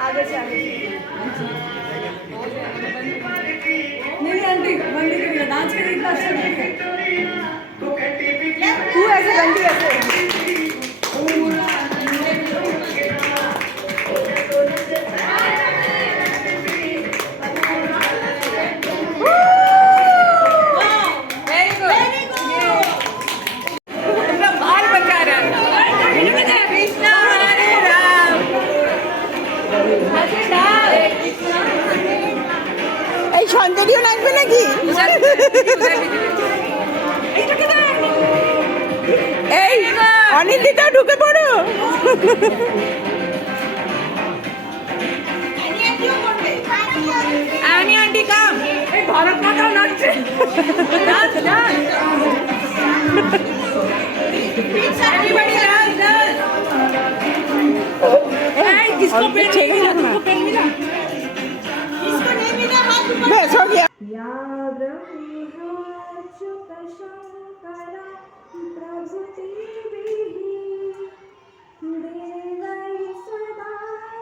आगे से आगे नहीं आंटी बंदी के बिना डांस करने इतना अच्छा नहीं है तू ऐसे बंदी ऐसे শান্তরিও লাগবে নাকি এই অনিন্দিতা ঢুকে পড়ো আনি আন্টি কাম এই ভারত মাতাও নাচছে নাচ নাচ everybody dance dance এই किसको पेन चाहिए ना तुमको पेन मिला इसको नहीं मिला हाथ ऊपर बस हो गया या ब्रह्म च्युत शंकर प्रभुति विहि देवै सदा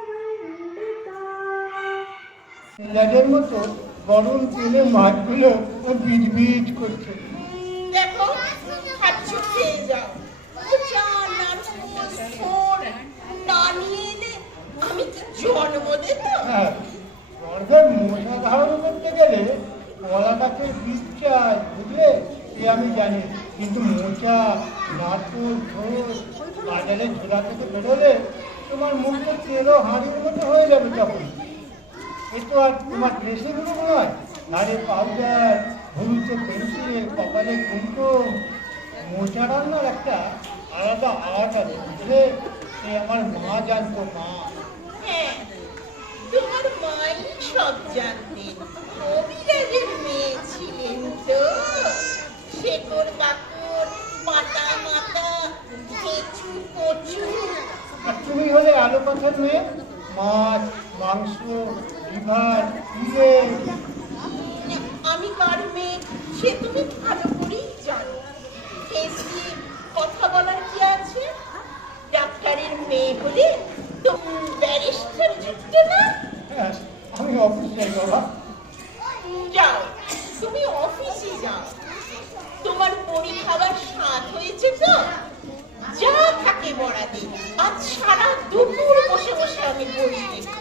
वन्दिता লাগের মতো গরম তেলে মাছগুলো ও বিজ করছে দেখো হাঁচু খেয়ে যাও না নিয়ে এলে আমি কি জন্ম দেব হ্যাঁ গর্ভের মশা ধারণ করতে গেলে কলাটাকে বীজ চাই বুঝলে সে আমি জানি কিন্তু মোচা নারকোল ঝোল বাজারে ঝোলা থেকে বেরোলে তোমার মুখটা তেলও হাঁড়ির মতো হয়ে যাবে তখন এ তো আর তোমার ড্রেসিংগুলো নয় নারে পাউডার হলুদে পেন্সিল কপালে কুমকুম মোচা রান্নার একটা আলাদা আর্ট আছে বুঝলে সে আমার মা জানতো মা হ্যাঁ তোমার মাই সব জানতেন কবিরাজের মেয়ে ছিলেন তো শেকড় বাকড় পাতা মাতা কেঁচু কচু আর তুমি হলে আলো পাথার মেয়ে মাছ মাংস লিভার ইয়ে আমি কার মেয়ে সে তুমি ভালো করেই জানো এসে কথা বলার কি আছে ডাক্তারের মেয়ে হলে তো ব্যারিস্টার জুটতো না হ্যাঁ আমি অফিস যাই বাবা যাও তুমি অফিসে যাও তোমার বড়ি খাবার স্বাদ হয়েছে তো যা থাকে বড়াতে আজ সারা দুপুর বসে বসে আমি বড়ি দেখি